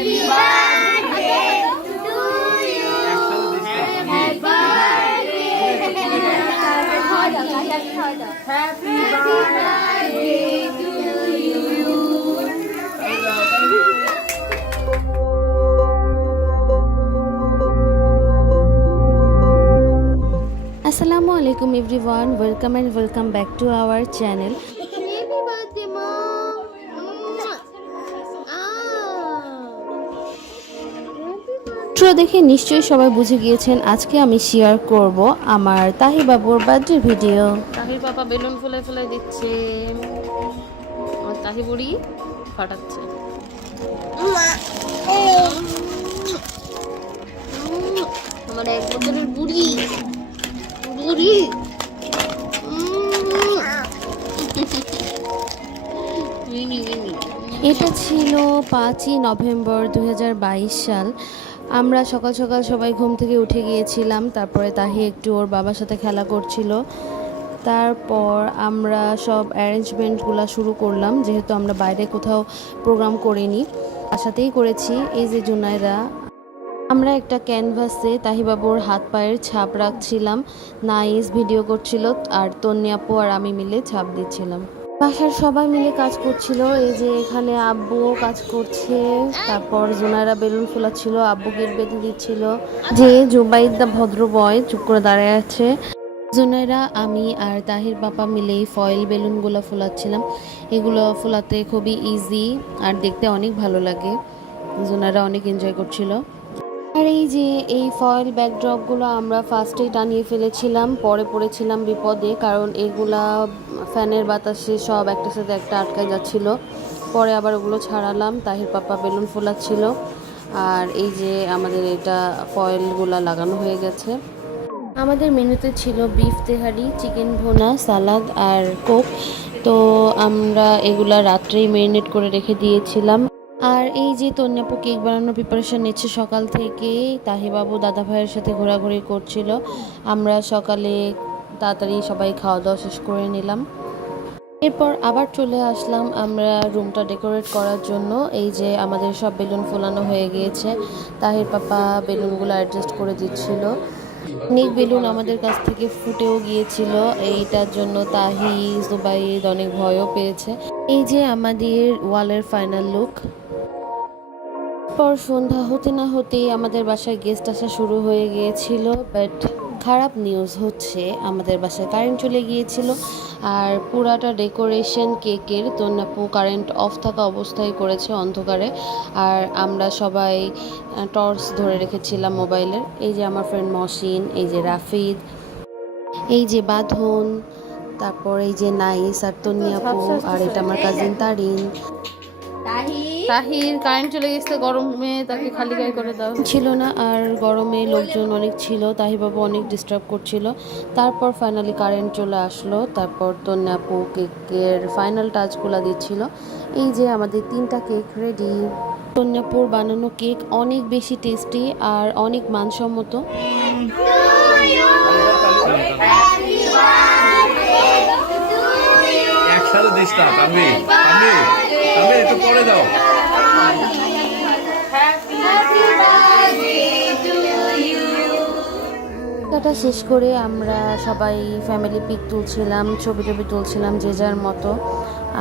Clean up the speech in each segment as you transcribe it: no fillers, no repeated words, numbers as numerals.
Assalamu alaikum everyone, welcome back to our channel. Intro দেখে নিশ্চয়ই সবাই বুঝে গিয়েছেন আজকে আমি শেয়ার করব আমার তাহি বাবুর বার্থডে ভিডিও। তাহির বাবা বেলুন ফুলাই ফুলাই দিচ্ছে, আর তাহি বুড়ি ফাটাচ্ছে। আমার 1 বছরের বুড়ি বুড়ি এটা ছিল 5ই নভেম্বর 2022 সাল। আমরা সকাল সকাল সবাই ঘুম থেকে উঠে গিয়েছিলাম, তারপরে তাহি একটু ওর বাবার সাথে খেলা করছিল। তারপর আমরা সব অ্যারেঞ্জমেন্টগুলো শুরু করলাম, যেহেতু আমরা বাইরে কোথাও প্রোগ্রাম করিনি, বাসাতেই করেছি। এই যে জুনাইরা, আমরা একটা ক্যানভাসে তাহিবাবুর হাত পায়ের ছাপ রাখছিলাম, নাইস ভিডিও করছিল, আর তন্নি আপু আর আমি মিলে ছাপ দিচ্ছিলাম। বাসার সবাই মিলে কাজ করছিল। এই যে এখানে আব্বুও কাজ করছে, তারপর জুনাইরা বেলুন ফোলাচ্ছিল, আব্বু গেট বেঁধে দিচ্ছিল। যে জুবাইদ দা ভদ্র বয় চুপ করে দাঁড়িয়ে আছে। জুনাইরা, আমি আর তাহির বাবা মিলেই ফয়েল বেলুনগুলো ফোলাচ্ছিলাম। এগুলো ফোলাতে খুবই ইজি আর দেখতে অনেক ভালো লাগে। জুনাইরা অনেক এনজয় করছিল। আর এই যে এই ফয়েল ব্যাকড্রপগুলো আমরা ফার্স্টেই টানিয়ে ফেলেছিলাম, পরে পড়েছিলাম বিপদে, কারণ এগুলা ফ্যানের বাতাসে সব একটার সাথে একটা আটকায় যাচ্ছিল। পরে আবার ওগুলো ছাড়ালাম, তাহির পাপা বেলুন ফোলাচ্ছিল। আর এই যে আমাদের এটা ফয়েলগুলো লাগানো হয়ে গেছে। আমাদের মেনুতে ছিল বিফ তেহারি, চিকেন ভুনা, সালাদ আর কোক। তো আমরা এগুলা রাত্রেই ম্যারিনেট করে রেখে দিয়েছিলাম। আর এই যে তন্যাপু কেক বানানোর প্রিপারেশন নিচ্ছে সকাল থেকে। তাহিবাবু দাদা ভাইয়ের সাথে ঘোরাঘুরি করছিল। আমরা সকালে তাড়াতাড়ি সবাই খাওয়া দাওয়া শেষ করে নিলাম। এরপর আবার চলে আসলাম আমরা রুমটা ডেকোরেট করার জন্য। এই যে আমাদের সব বেলুন ফোলানো হয়ে গিয়েছে, তাহির পাপা বেলুনগুলো অ্যাডজাস্ট করে দিচ্ছিল। অনেক বেলুন আমাদের কাছ থেকে ফুটেও গিয়েছিল, এইটার জন্য তাহি জুবাইদ অনেক ভয়ও পেয়েছে। এই যে আমাদের ওয়ালের ফাইনাল লুক। পর সন্ধ্যা হতে না হতেই আমাদের বাসায় গেস্ট আসা শুরু হয়ে গিয়েছিল। বাট খারাপ নিউজ হচ্ছে, আমাদের বাসায় কারেন্ট চলে গিয়েছিল। আর পুরাটা ডেকোরেশন কেকের তন্যাপু কারেন্ট অফ থাকা অবস্থায় করেছে অন্ধকারে। আর আমরা সবাই টর্চ ধরে রেখেছিলাম মোবাইলের। এই যে আমার ফ্রেন্ড মহসিন, এই যে রাফিদ, এই যে বাঁধন, তারপর এই যে নাইস আর তন্যাপু, আর এটা আমার কাজিন তারিন। তাহির কারেন্ট চলে গেছে, গরমে তাকে খালি গায়ে করে দেওয়া ছিল না, আর গরমে লোকজন অনেক ছিল, তাহিবাবু অনেক ডিস্টার্ব করছিল। তারপর ফাইনালি কারেন্ট চলে আসলো। তারপর তন্যাপু কেকের ফাইনাল টাচগুলো দিচ্ছিল। এই যে আমাদের 3টা কেক রেডি। তন্যাপুর বানানো কেক অনেক বেশি টেস্টি আর অনেক মানসম্মত। একসাথে দিস না, আমি একটু পরে দাও। এটা শেষ করে আমরা সবাই ফ্যামিলি পিক তুলছিলাম, ছবি তুলছিলাম যে যার মতো।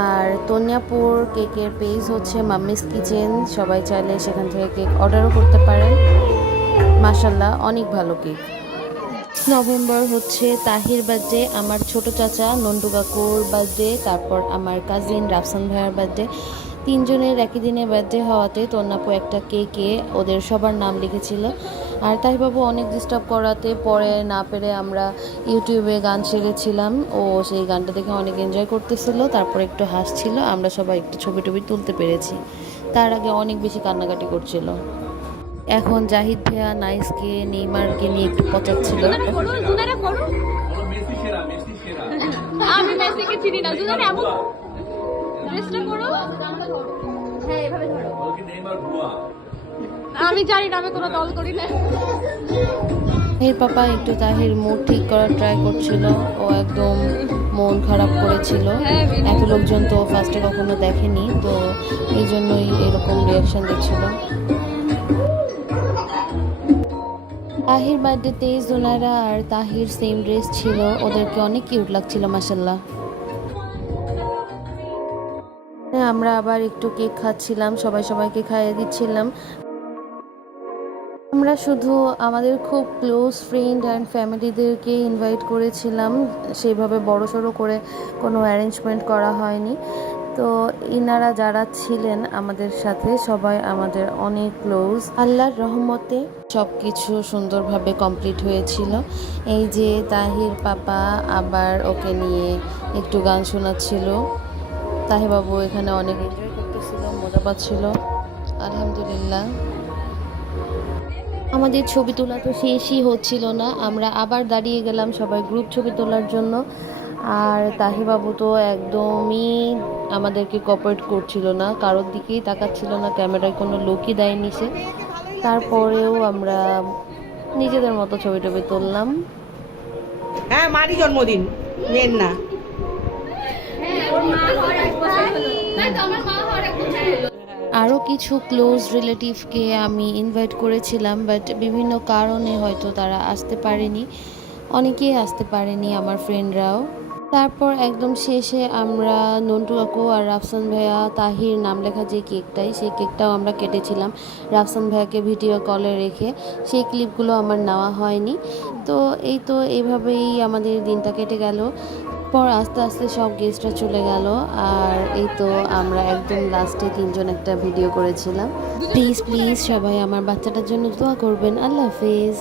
আর তন্যাপুর কেকের পেজ হচ্ছে মাম্মিস কিচেন, সবাই চাইলে সেখান থেকে কেক অর্ডারও করতে পারেন। মাশাল্লাহ অনেক ভালো কেক। নভেম্বর হচ্ছে তাহির বার্থডে, আমার ছোট চাচা নন্টু কাকুর বার্থডে, তারপর আমার কাজিন রাফসান ভাইয়ার বার্থডে। 3 জনের একই দিনে বার্থডে হওয়াতে তন্যাপু একটা কেকে ওদের সবার নাম লিখেছিল। আর তাহিবাবু অনেক ডিস্টার্ব করাতে পরে না পেরে আমরা ইউটিউবে গান শিখেছিলাম, ও সেই গানটা দেখে অনেক এনজয় করতেছিল, তারপর একটু হাসছিল, আমরা সবাই একটু ছবি তুলতে পেরেছি। তার আগে অনেক বেশি কান্নাকাটি করছিল। এখন জাহিদ ভাইয়া নাইসকে নেইমারকে নিয়ে একটু পচাচ্ছিল। আমি মেসিকে চিনি না, জুনারে এমন ড্রেসটা করো, হ্যাঁ এভাবে ধরো। ওকে নেইমার বুয়া আমি জানি না, আমি কোনো দল করি না। তাহির পাপা একটু তাহির মুড ঠিক করার ট্রাই করছিল। ও একদম মন খারাপ করেছিল। এত লোকজন তো ফার্স্টে কখনো দেখেনি, তো এই জন্যই এরকম রিয়াকশন দিচ্ছিল। তাহির বার্থডেতে জোনারা আর তাহির সেম ড্রেস ছিল, ওদেরকে অনেক কিউট লাগছিল মাশাল্লাহ। আমরা আবার একটু কেক খাচ্ছিলাম, সবাইকে খাইয়ে দিচ্ছিলাম। আমরা শুধু আমাদের খুব ক্লোজ ফ্রেন্ড অ্যান্ড ফ্যামিলিদেরকে ইনভাইট করেছিলাম, সেইভাবে বড়সড় করে কোনো অ্যারেঞ্জমেন্ট করা হয়নি। তো ইনারা যারা ছিলেন আমাদের সাথে সবাই আমাদের অনেক ক্লোজ। আল্লাহর রহমতে সব কিছু সুন্দরভাবে কমপ্লিট হয়েছিল। এই যে তাহির পাপা আবার ওকে নিয়ে একটু গান শোনাচ্ছিল। তাহির বাবু এখানে অনেক এনজয় করতেছিল, মজা পাচ্ছিল। আলহামদুলিল্লাহ। আমাদের ছবি তোলা তো শেষই হচ্ছিল না, আমরা আবার দাঁড়িয়ে গেলাম সবাই গ্রুপ ছবি তোলার জন্য। আর তাহিবাবু তো একদমই আমাদেরকে কোঅপারেট করছিল না, কারোর দিকেই তাকাচ্ছিল না, ক্যামেরায় কোনো লোকই দেয়নি সে। তারপরেও আমরা নিজেদের মতো ছবি টবি তুললাম। হ্যাঁ, মারই জন্মদিন, মেয়ের না। আরও কিছু ক্লোজ রিলেটিভকে আমি ইনভাইট করেছিলাম, বাট বিভিন্ন কারণে হয়তো তারা আসতে পারেনি, অনেকেই আসতে পারেনি আমার ফ্রেন্ডরাও। তারপর একদম শেষে আমরা নন্টু কাকু আর রাফসান ভাইয়া তাহির নাম লেখা যে কেকটাই, সেই কেকটাও আমরা কেটেছিলাম রাফসান ভাইয়াকে ভিডিও কলে রেখে। সেই ক্লিপগুলো আমার নেওয়া হয়নি। তো এইভাবেই আমাদের দিনটা কেটে গেল। পর আস্তে আস্তে সব গেস্টরা চলে গেল, আর এই তো আমরা একদম লাস্টে তিনজন একটা ভিডিও করেছিলাম। প্লিজ সবাই আমার বাচ্চাটার জন্য দোয়া করবেন। আল্লাহ হাফেজ।